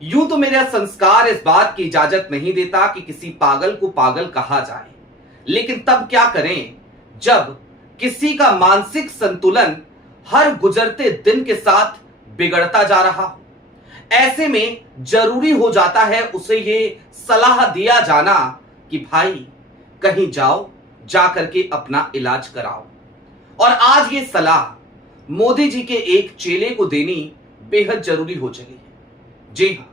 यूं तो मेरा संस्कार इस बात की इजाजत नहीं देता कि किसी पागल को पागल कहा जाए, लेकिन तब क्या करें जब किसी का मानसिक संतुलन हर गुजरते दिन के साथ बिगड़ता जा रहा हो। ऐसे में जरूरी हो जाता है उसे ये सलाह दिया जाना कि भाई कहीं जाओ, जा करके अपना इलाज कराओ। और आज ये सलाह मोदी जी के एक चेले को देनी बेहद जरूरी हो चली है। जी हां,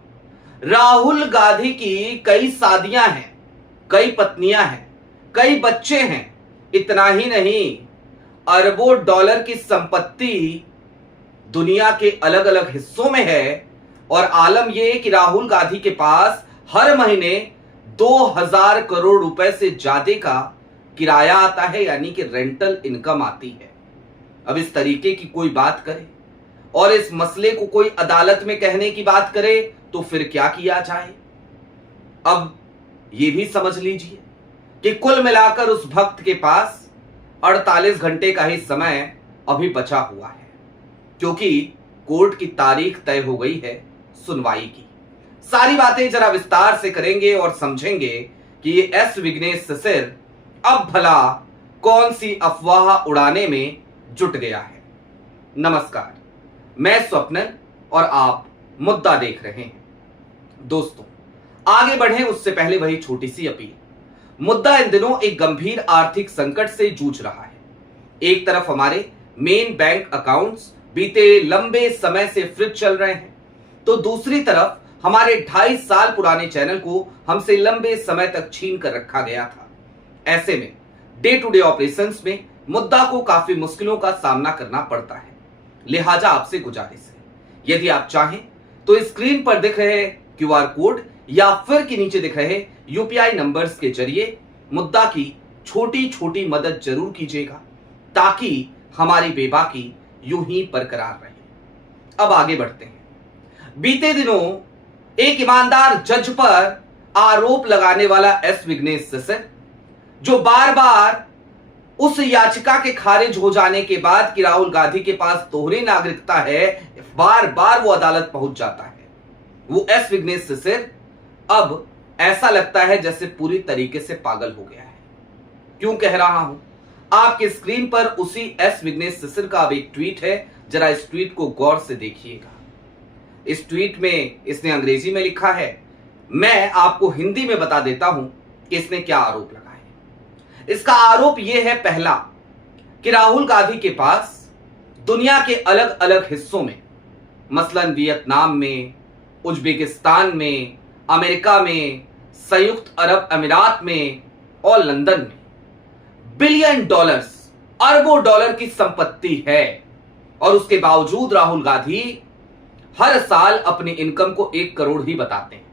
राहुल गांधी की कई शादियां हैं, कई पत्नियां हैं, कई बच्चे हैं। इतना ही नहीं, अरबों डॉलर की संपत्ति दुनिया के अलग अलग हिस्सों में है। और आलम यह कि राहुल गांधी के पास हर महीने 2000 करोड़ रुपए से ज्यादा का किराया आता है, यानी कि रेंटल इनकम आती है। अब इस तरीके की कोई बात करे और इस मसले को कोई अदालत में कहने की बात करे तो फिर क्या किया जाए। अब यह भी समझ लीजिए कि कुल मिलाकर उस भक्त के पास 48 घंटे का ही समय अभी बचा हुआ है, क्योंकि कोर्ट की तारीख तय हो गई है सुनवाई की। सारी बातें जरा विस्तार से करेंगे और समझेंगे कि ये एस विघ्नेश सिसिर अब भला कौन सी अफवाह उड़ाने में जुट गया है। नमस्कार, मैं स्वप्नन और आप मुद्दा देख रहे हैं। दोस्तों, आगे बढ़े उससे पहले वही छोटी सी अपील। मुद्दा इन दिनों एक गंभीर आर्थिक संकट से जूझ रहा है। एक तरफ हमारे मेन बैंक अकाउंट्स बीते लंबे समय से फ्रीज चल रहे हैं, तो दूसरी तरफ हमारे 2.5 साल पुराने चैनल को हमसे लंबे समय तक छीन कर रखा गया था। ऐसे में डे टू डे ऑपरेशंस में मुद्दा को काफी मुश्किलों का सामना करना पड़ता है। लिहाजा आपसे गुजारिश है, यदि आप चाहें तो स्क्रीन पर दिख रहे क्यूआर कोड या फिर के नीचे दिख रहे यूपीआई नंबर्स के जरिए मुद्दा की छोटी छोटी मदद जरूर कीजिएगा, ताकि हमारी बेबाकी यूं ही बरकरार रहे। अब आगे बढ़ते हैं। बीते दिनों एक ईमानदार जज पर आरोप लगाने वाला एस विघ्नेश सिसिर, जो बार बार उस याचिका के खारिज हो जाने के बाद कि राहुल गांधी के पास दोहरी नागरिकता है, बार बार वो अदालत पहुंच जाता है, वो एस विघ्नेश सिसिर अब ऐसा लगता है जैसे पूरी तरीके से पागल हो गया है। क्यों कह रहा हूं? आपके स्क्रीन पर उसी एस विघ्नेश सिसिर का अब एक ट्वीट है, जरा इस ट्वीट को गौर से देखिएगा। इस ट्वीट में इसने अंग्रेजी में लिखा है, मैं आपको हिंदी में बता देता हूं कि इसने क्या आरोप लगाया है। इसका आरोप यह है, पहला, कि राहुल गांधी के पास दुनिया के अलग अलग हिस्सों में, मसलन वियतनाम में, उज्बेकिस्तान में, अमेरिका में, संयुक्त अरब अमीरात में और लंदन में बिलियन डॉलर्स, अरबों डॉलर की संपत्ति है। और उसके बावजूद राहुल गांधी हर साल अपनी इनकम को 1 करोड़ ही बताते हैं।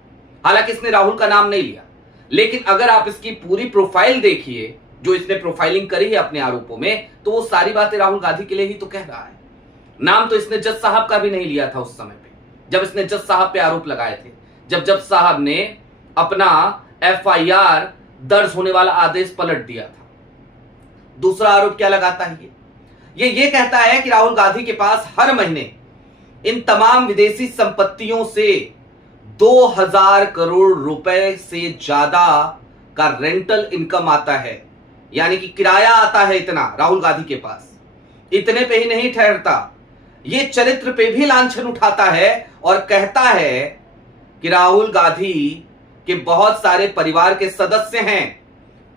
हालांकि इसने राहुल का नाम नहीं लिया, लेकिन अगर आप इसकी पूरी प्रोफाइल देखिए, जो इसने प्रोफाइलिंग करी है अपने आरोपों में, तो वो सारी बातें राहुल गांधी के लिए ही तो कह रहा है। नाम तो इसने जज साहब का भी नहीं लिया था उस समय पे, जब इसने जज साहब पे आरोप लगाए थे, जब जज साहब ने अपना एफआईआर दर्ज होने वाला आदेश पलट दिया था। दूसरा आरोप क्या लगाता है? ये कहता है कि राहुल गांधी के पास हर महीने इन तमाम विदेशी संपत्तियों से 2000 करोड़ रुपए से ज्यादा का रेंटल इनकम आता है, यानी कि किराया आता है इतना राहुल गांधी के पास। इतने पे ही नहीं ठहरता, ये चरित्र पे भी लांछन उठाता है और कहता है कि राहुल गांधी के बहुत सारे परिवार के सदस्य हैं,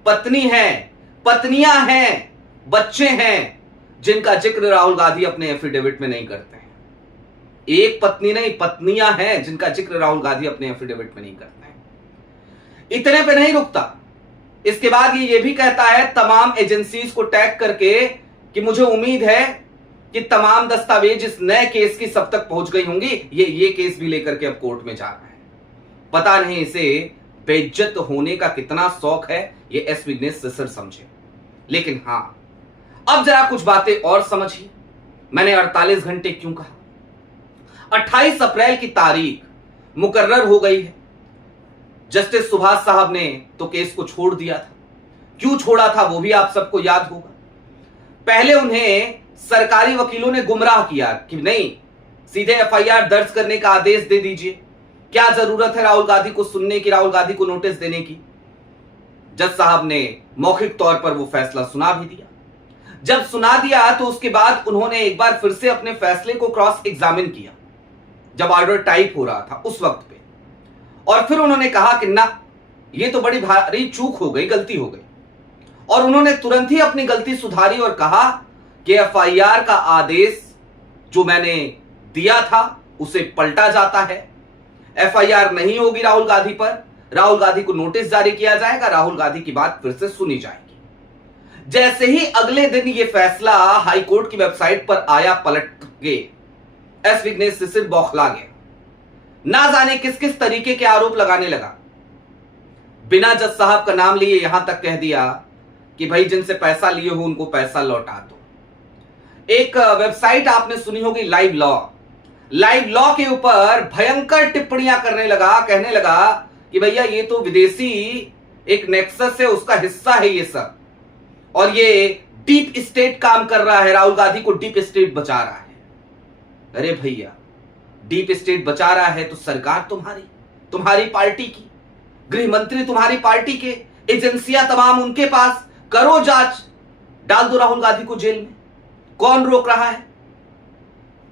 पत्नी हैं, पत्नियां हैं, बच्चे हैं, जिनका जिक्र राहुल गांधी अपने एफिडेविट में नहीं करते हैं। एक पत्नी नहीं, पत्नियां हैं जिनका जिक्र राहुल गांधी अपने एफिडेविट में नहीं करते हैं। इतने पे नहीं रुकता, इसके बाद ये भी कहता है तमाम एजेंसीज को टैग करके कि मुझे उम्मीद है कि तमाम दस्तावेज इस नए केस की सब तक पहुंच गई होंगी। ये केस भी लेकर के अब कोर्ट में जा रहा है। पता नहीं इसे बेइज्जत होने का कितना शौक है, ये एस विघ्नेश सिसिर समझे। लेकिन हां, अब जरा कुछ बातें और समझिए। मैंने 48 घंटे क्यों कहा? 28 अप्रैल की तारीख मुकर्रर हो गई है। जस्टिस सुभाष साहब ने तो केस को छोड़ दिया था। क्यों छोड़ा था वो भी आप सबको याद होगा। पहले उन्हें सरकारी वकीलों ने गुमराह किया कि नहीं, सीधे एफआईआर दर्ज करने का आदेश दे दीजिए, क्या जरूरत है राहुल गांधी को सुनने की, राहुल गांधी को नोटिस देने की? जज साहब ने मौखिक तौर पर वो फैसला सुना भी दिया। जब सुना दिया तो उसके बाद उन्होंने एक बार फिर से अपने फैसले को क्रॉस एग्जामिन किया, जब ऑर्डर टाइप हो रहा था उस वक्त पे, और फिर उन्होंने कहा कि ना, ये तो बड़ी भारी चूक हो गई, गलती हो गई। और उन्होंने तुरंत ही अपनी गलती सुधारी और कहा कि एफआईआर का आदेश जो मैंने दिया था उसे पलटा जाता है। एफआईआर नहीं होगी राहुल गांधी पर, राहुल गांधी को नोटिस जारी किया जाएगा, राहुल गांधी की बात फिर से सुनी जाएगी। जैसे ही अगले दिन यह फैसला हाईकोर्ट की वेबसाइट पर आया पलट के, एस विघ्नेश शिशिर बौखला गया। ना जाने किस किस तरीके के आरोप लगाने लगा। बिना जज साहब का नाम लिए यहां तक कह दिया कि भाई जिनसे पैसा लिए हो उनको पैसा लौटा दो। एक वेबसाइट आपने सुनी होगी लाइव लॉ, लाइव लॉ के ऊपर भयंकर टिप्पणियां करने लगा, कहने लगा कि भैया ये तो विदेशी एक नेक्सस है, उसका हिस्सा है ये सब, और ये डीप स्टेट काम कर रहा है, राहुल गांधी को डीप स्टेट बचा रहा है। अरे भैया, डीप स्टेट बचा रहा है तो सरकार तुम्हारी पार्टी की, गृह मंत्री तुम्हारी पार्टी के, एजेंसियां तमाम उनके पास, करो जांच, डाल दो राहुल गांधी को जेल में। कौन रोक रहा है?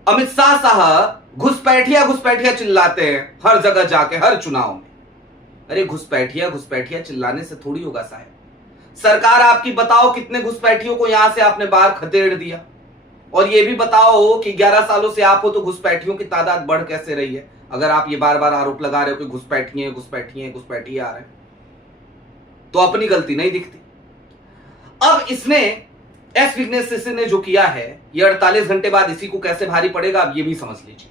अमित शाह साहब घुसपैठिया चिल्लाते हैं हर जगह जाके, हर चुनाव में। अरे घुसपैठिया चिल्लाने से थोड़ी होगा साहब। सरकार आपकी बताओ कितने घुसपैठियों को यहां से आपने बाहर खदेड़ दिया, और ये भी बताओ कि 11 सालों से आप हो तो घुसपैठियों की तादाद बढ़ कैसे रही है? अगर आप ये बार बार आरोप लगा रहे हो कि घुसपैठिए आ रहे हैं, तो अपनी गलती नहीं दिखती। अब इसने, एस विघ्नेश शिशिर ने जो किया है, ये 48 घंटे बाद इसी को कैसे भारी पड़ेगा आप ये भी समझ लीजिए।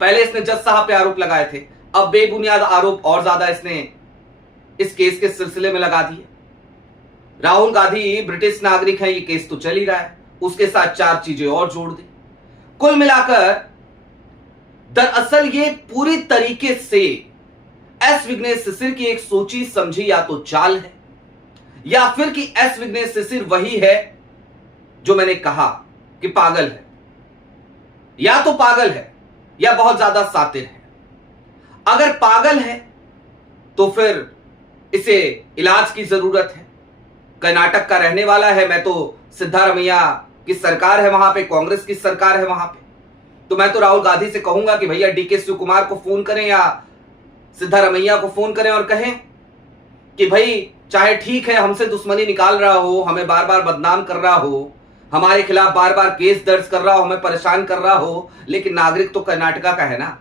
पहले इसने जज साहब पे आरोप लगाए थे, अब बेबुनियाद आरोप और ज्यादा इसने इस केस के सिलसिले में लगा दिए। राहुल गांधी ब्रिटिश नागरिक है, ये केस तो चल ही रहा है, उसके साथ 4 चीजें और जोड़ दी। कुल मिलाकर दरअसल ये पूरी तरीके से एस विघ्नेश शिशिर की एक सोची समझी या तो चाल है, या फिर कि एस विघ्नेश शिशिर वही है जो मैंने कहा कि पागल है, या तो पागल है या बहुत ज्यादा सातिर है। अगर पागल है तो फिर इसे इलाज की जरूरत है। कर्नाटक का रहने वाला है, मैं तो सिद्धारमैया की सरकार है वहां पे, कांग्रेस की सरकार है वहां पे, तो मैं तो राहुल गांधी से कहूंगा कि भैया डीके शिवकुमार को फोन करें या सिद्धारमैया को फोन करें और कहें कि भाई चाहे ठीक है हमसे दुश्मनी निकाल रहा हो, हमें बार बार बदनाम कर रहा हो, हमारे खिलाफ बार बार केस दर्ज कर रहा हो, हमें परेशान कर रहा हो, लेकिन नागरिक तो कर्नाटका का है ना।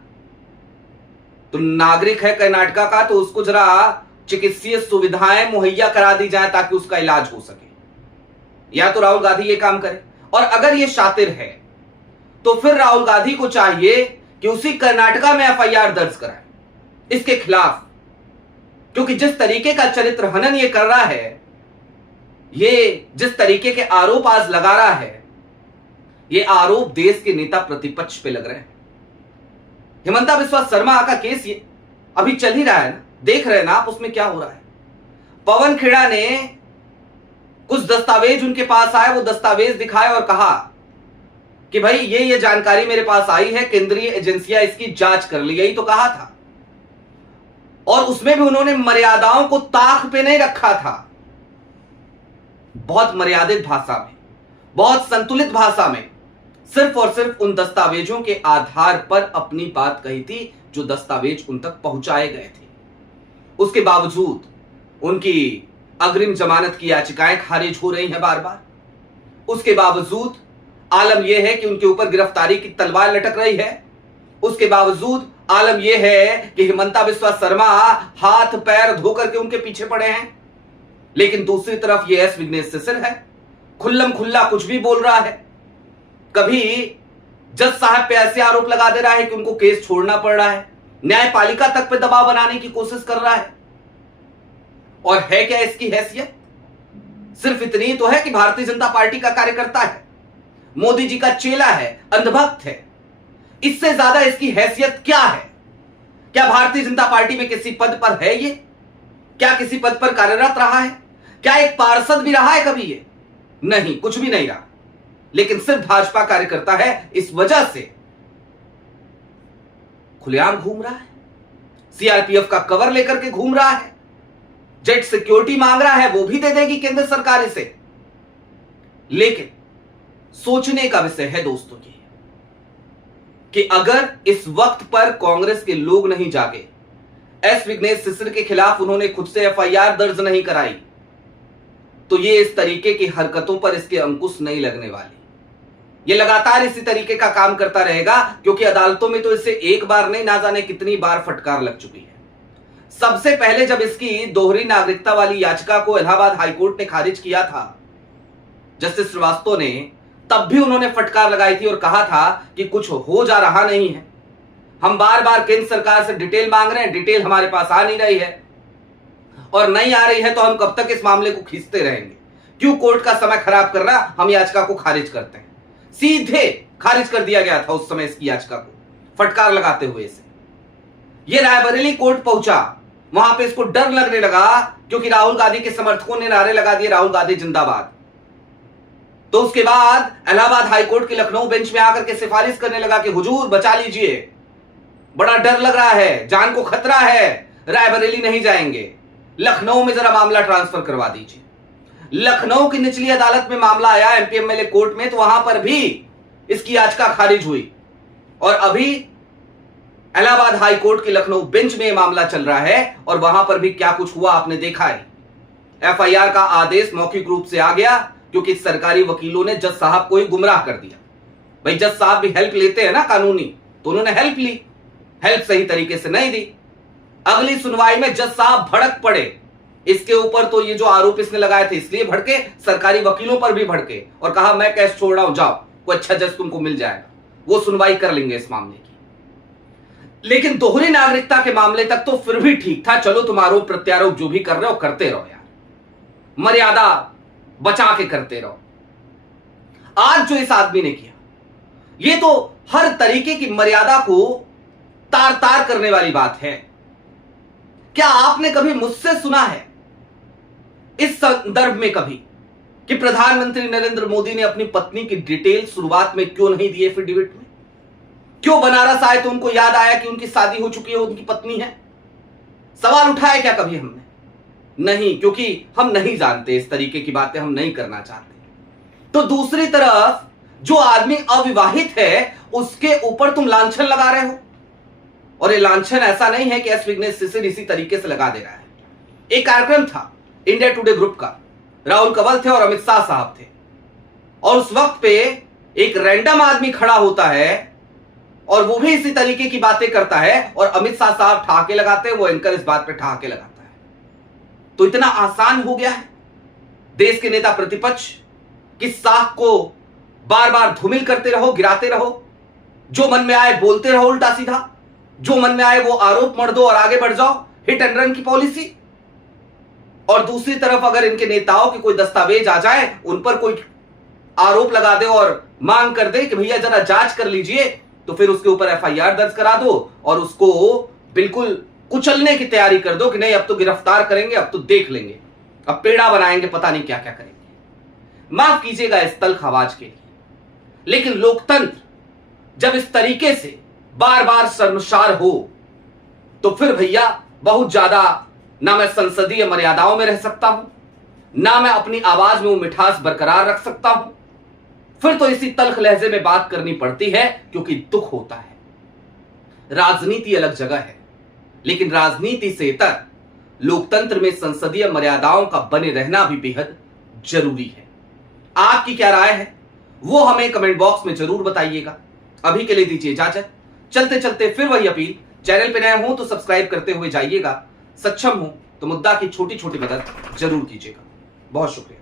तो नागरिक है कर्नाटका का, तो उसको जरा चिकित्सीय सुविधाएं मुहैया करा दी जाए ताकि उसका इलाज हो सके। या तो राहुल गांधी ये काम करे, और अगर ये शातिर है तो फिर राहुल गांधी को चाहिए कि उसी कर्नाटका में एफआईआर दर्ज कराए इसके खिलाफ, क्योंकि जिस तरीके का चरित्र हनन ये कर रहा है, ये जिस तरीके के आरोप आज लगा रहा है, ये आरोप देश के नेता प्रतिपक्ष पे लग रहे हैं। हिमंता बिस्वा शर्मा का केस ये अभी चल ही रहा है ना, देख रहे हैं ना आप उसमें क्या हो रहा है। पवन खेड़ा ने कुछ दस्तावेज उनके पास आए, वो दस्तावेज दिखाए और कहा कि भाई ये जानकारी मेरे पास आई है, केंद्रीय एजेंसियां इसकी जांच कर ली, यही तो कहा था। और उसमें भी उन्होंने मर्यादाओं को ताक पे नहीं रखा था, बहुत मर्यादित भाषा में, बहुत संतुलित भाषा में, सिर्फ और सिर्फ उन दस्तावेजों के आधार पर अपनी बात कही थी जो दस्तावेज उन तक पहुंचाए गए थे। उसके बावजूद उनकी अग्रिम जमानत की याचिकाएं खारिज हो रही हैं बार बार। उसके बावजूद आलम यह है कि उनके ऊपर गिरफ्तारी की तलवार लटक रही है। उसके बावजूद आलम यह है कि हिमंता बिस्वा शर्मा हाथ पैर धो करके उनके पीछे पड़े हैं। लेकिन दूसरी तरफ ये एस विघ्नेश शिशिर है, खुल्लम खुल्ला कुछ भी बोल रहा है। कभी जज साहब पे ऐसे आरोप लगा दे रहा है कि उनको केस छोड़ना पड़ रहा है, न्यायपालिका तक पे दबाव बनाने की कोशिश कर रहा है। और है क्या इसकी हैसियत? सिर्फ इतनी ही तो है कि भारतीय जनता पार्टी का कार्यकर्ता है, मोदी जी का चेला है, अंधभक्त है। इससे ज्यादा इसकी हैसियत क्या है? क्या भारतीय जनता पार्टी में किसी पद पर है ये? क्या किसी पद पर कार्यरत रहा है? क्या एक पार्षद भी रहा है कभी ये? नहीं, कुछ भी नहीं रहा। लेकिन सिर्फ भाजपा कार्यकर्ता है, इस वजह से खुलेआम घूम रहा है। सीआरपीएफ का कवर लेकर के घूम रहा है, जेट सिक्योरिटी मांग रहा है, वो भी दे देगी केंद्र सरकार इसे। लेकिन सोचने का विषय है दोस्तों ये कि अगर इस वक्त पर कांग्रेस के लोग नहीं जागे, एस विघ्नेश सिसर के खिलाफ उन्होंने खुद से एफआईआर दर्ज नहीं कराई, तो ये इस तरीके की हरकतों पर इसके अंकुश नहीं लगने वाली। ये लगातार इसी तरीके का काम करता रहेगा, क्योंकि अदालतों में तो इसे एक बार नहीं, ना जाने कितनी बार फटकार लग चुकी है। सबसे पहले जब इसकी दोहरी नागरिकता वाली याचिका को इलाहाबाद हाईकोर्ट ने खारिज किया था जस्टिस श्रीवास्तव ने, तब भी उन्होंने फटकार लगाई थी और कहा था कि कुछ हो जा रहा नहीं है, हम बार बार केंद्र सरकार से डिटेल मांग रहे हैं, डिटेल हमारे पास आ नहीं रही है, और नहीं आ रही है तो हम कब तक इस मामले को खींचते रहेंगे, क्यों कोर्ट का समय खराब करना, हम याचिका को खारिज करते हैं। सीधे खारिज कर दिया गया था उस समय इसकी याचिका को, फटकार लगाते हुए इसे। ये रायबरेली कोर्ट पहुंचा, वहां पे इसको डर लगने लगा, क्योंकि राहुल गांधी के समर्थकों ने नारे लगा दिए राहुल गांधी जिंदाबाद। तो उसके बाद इलाहाबाद हाईकोर्ट के लखनऊ बेंच में आकर के सिफारिश करने लगा कि हुजूर बचा लीजिए, बड़ा डर लग रहा है, जान को खतरा है, रायबरेली नहीं जाएंगे, लखनऊ में जरा मामला ट्रांसफर करवा दीजिए। लखनऊ की निचली अदालत में मामला आया एमपीएमएलए कोर्ट में, तो वहां पर भी इसकी याचिका खारिज हुई, और अभी इलाहाबाद हाईकोर्ट के लखनऊ बेंच में यह मामला चल रहा है, और वहां पर भी क्या कुछ हुआ आपने देखा है। एफआईआर का आदेश मौखिक रूप से आ गया, क्योंकि सरकारी वकीलों ने जज साहब को ही गुमराह कर दिया। भाई जज साहब भी हेल्प लेते हैं ना कानूनी, तो उन्होंने हेल्प ली, हेल्प सही तरीके से नहीं दी। अगली सुनवाई में जज साहब भड़क पड़े इसके ऊपर, तो ये जो आरोप इसने लगाए थे इसलिए भड़के, सरकारी वकीलों पर भी भड़के और कहा मैं केस छोड़ रहा हूं, जाओ कोई अच्छा जज तुमको मिल जाएगा, वो सुनवाई कर लेंगे इस मामले की। लेकिन दोहरी नागरिकता के मामले तक तो फिर भी ठीक था, चलो तुम आरोप प्रत्यारोप जो भी कर रहे हो करते रहो यार, मर्यादा बचा के करते रहो। आज जो इस आदमी ने किया, ये तो हर तरीके की मर्यादा को तार तार करने वाली बात है। क्या आपने कभी मुझसे सुना है इस संदर्भ में कभी कि प्रधानमंत्री नरेंद्र मोदी ने अपनी पत्नी की डिटेल शुरुआत में क्यों नहीं दी एफिडेविट में? क्यों बनारस आए तो उनको याद आया कि उनकी शादी हो चुकी है, उनकी पत्नी है? सवाल उठाया क्या कभी हमने? नहीं, क्योंकि हम नहीं जानते, इस तरीके की बातें हम नहीं करना चाहते। तो दूसरी तरफ जो आदमी अविवाहित है उसके ऊपर तुम लांछन लगा रहे हो, और ये लांछन ऐसा नहीं है कि एस विघ्नेश सिसर इसी तरीके से लगा दे रहा है। एक कार्यक्रम था इंडिया टुडे ग्रुप का, राहुल कंवल थे और अमित शाह साहब थे, और उस वक्त पे एक रैंडम आदमी खड़ा होता है और वो भी इसी तरीके की बातें करता है, और अमित शाह साहब ठहाके लगाते हैं, वो एंकर इस बात पे ठहाके लगाता है। तो इतना आसान हो गया है देश के नेता प्रतिपक्ष की साख को बार बार धूमिल करते रहो, गिराते रहो, जो मन में आए बोलते रहो, उल्टा सीधा जो मन में आए वो आरोप मढ़ दो और आगे बढ़ जाओ, हिट एंड रन की पॉलिसी। और दूसरी तरफ अगर इनके नेताओं के कोई दस्तावेज आ जाए, उन पर कोई आरोप लगा दे और मांग कर दे कि भैया जरा जांच कर लीजिए, तो फिर उसके ऊपर एफआईआर दर्ज करा दो और उसको बिल्कुल कुचलने की तैयारी कर दो कि नहीं अब तो गिरफ्तार करेंगे, अब तो देख लेंगे, अब पेड़ा बनाएंगे, पता नहीं क्या क्या करेंगे। माफ कीजिएगा इस तल्ख आवाज के लिए, लेकिन लोकतंत्र जब इस तरीके से बार बार शर्मसार हो, तो फिर भैया बहुत ज्यादा ना मैं संसदीय मर्यादाओं में रह सकता हूं, ना मैं अपनी आवाज में वो मिठास बरकरार रख सकता हूं। फिर तो इसी तल्ख लहजे में बात करनी पड़ती है, क्योंकि दुख होता है। राजनीति अलग जगह है, लेकिन राजनीति से इतर लोकतंत्र में संसदीय मर्यादाओं का बने रहना भी बेहद जरूरी है। आपकी क्या राय है वो हमें कमेंट बॉक्स में जरूर बताइएगा। अभी के लिए दीजिए इजाजत, चलते चलते फिर वही अपील, चैनल पे नए हो तो सब्सक्राइब करते हुए जाइएगा, सक्षम हो तो मुद्दा की छोटी छोटी मदद जरूर कीजिएगा। बहुत शुक्रिया।